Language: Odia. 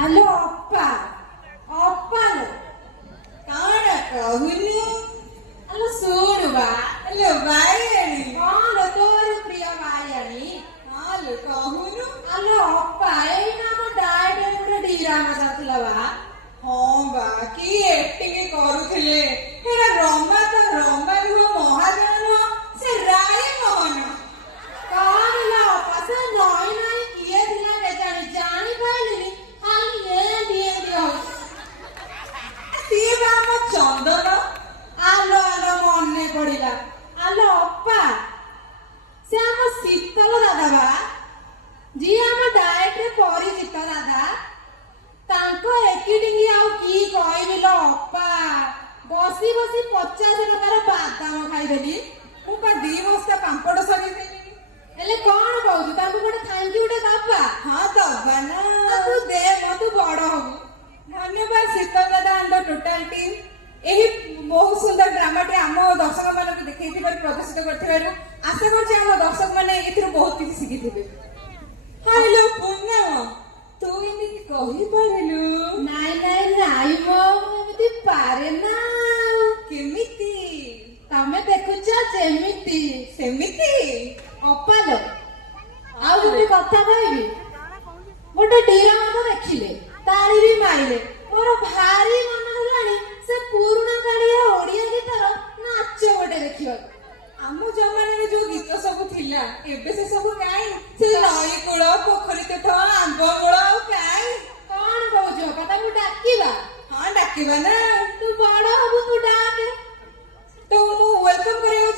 हेलो अप्पा अप्पा लो काण कहूनु हेलो सुन बा हेलो बायणी कौन तोर प्रिय बायणी हालो कहूनु हेलो अप्पा एई नाम डायट गुटे डीरामा जातला बा हाँ बा कि एक्टिंग करुथिले हेरा रमा तो रमा नुह महाजन नुह से राय मोहन कौन ला अप्पा से नई नई किए दिला बेचारी जानी पाइलिनी खाली ये दिए दियो ସିଏ ବା ଆମ ଚନ୍ଦନ आलो आलो मने पड़िला आलो अप्पा से आम शीतल दादा बा जी आम डायट रे परिचित दादा तांको एकिटिंग आउ की कहबिलो अप्पा बसी बसी 50 टकार बादाम खाइदेली ମୁଁ ବା 2 ବସ୍ତା ପାମ୍ପଡ଼ ସରିଦେଲି एले कोन कहू तांको गोटे थैंक यू डे दबा ହଁ ଦବା ନା तू दे मत बड़ हबु ଧନ୍ୟବାଦ ଶୀତଲ ଦାଦା ଆଣ୍ଡ ଟୋଟାଲ ଟିମ୍ ଏହି ବହୁତ ସୁନ୍ଦର ଡ୍ରାମାଟି ଆମ ଦର୍ଶକ ମାନଙ୍କୁ ଦେଖେଇଥିବାରୁ ପ୍ରଦର୍ଶିତ କରିଥିବାରୁ ଆଶା କରୁଛି ଆମ ଦର୍ଶକ ମାନେ ଏଥିରୁ ବହୁତ କିଛି ଶିଖିଥିବେ। ହାଲୋ ପୂର୍ଣ୍ଣମ ତୁ ଏମିତି କହିପାରିଲୁ ନାଇଁ ନାଇଁ ନାଇଁ ମୋ ଏମିତି ପାରେ ନା କେମିତି ତମେ ଦେଖୁଛ ଯେମିତି ସେମିତି ଅପାଲୋ ଆଉ ଗୋଟେ କଥା କହିବି ଗୋଟେ ଡିରାମା ତ ଦେଖିଲେ ତାଳି ବି ମାରିଲେ ମୋର ଭାରି ମନ ହେଲାଣି ସେ ପୁରୁଣା କାଳିଆ ଓଡିଆ ଗୀତର ନାଚ ଗୋଟେ ଦେଖିବାକୁ ଆମ ଜମାନାରେ ଯୋଉ ଗୀତ ସବୁ ଥିଲା ଏବେ ସେ ସବୁ କାଇଁ ସେ ନଈ କୂଳ ପୋଖରୀ ତୁଠ ଆମ୍ବ ମୂଳ ଆଉ କାଇଁ କଣ କହୁଛୁ ଅପା ତାଙ୍କୁ ଡାକିବା ହଁ ଡାକିବା ନା ତୁ ବଡ ହବୁ ତୁ ଡାକେ ତ ମୁଁ ୱେଲକମ୍ କରିବାକୁ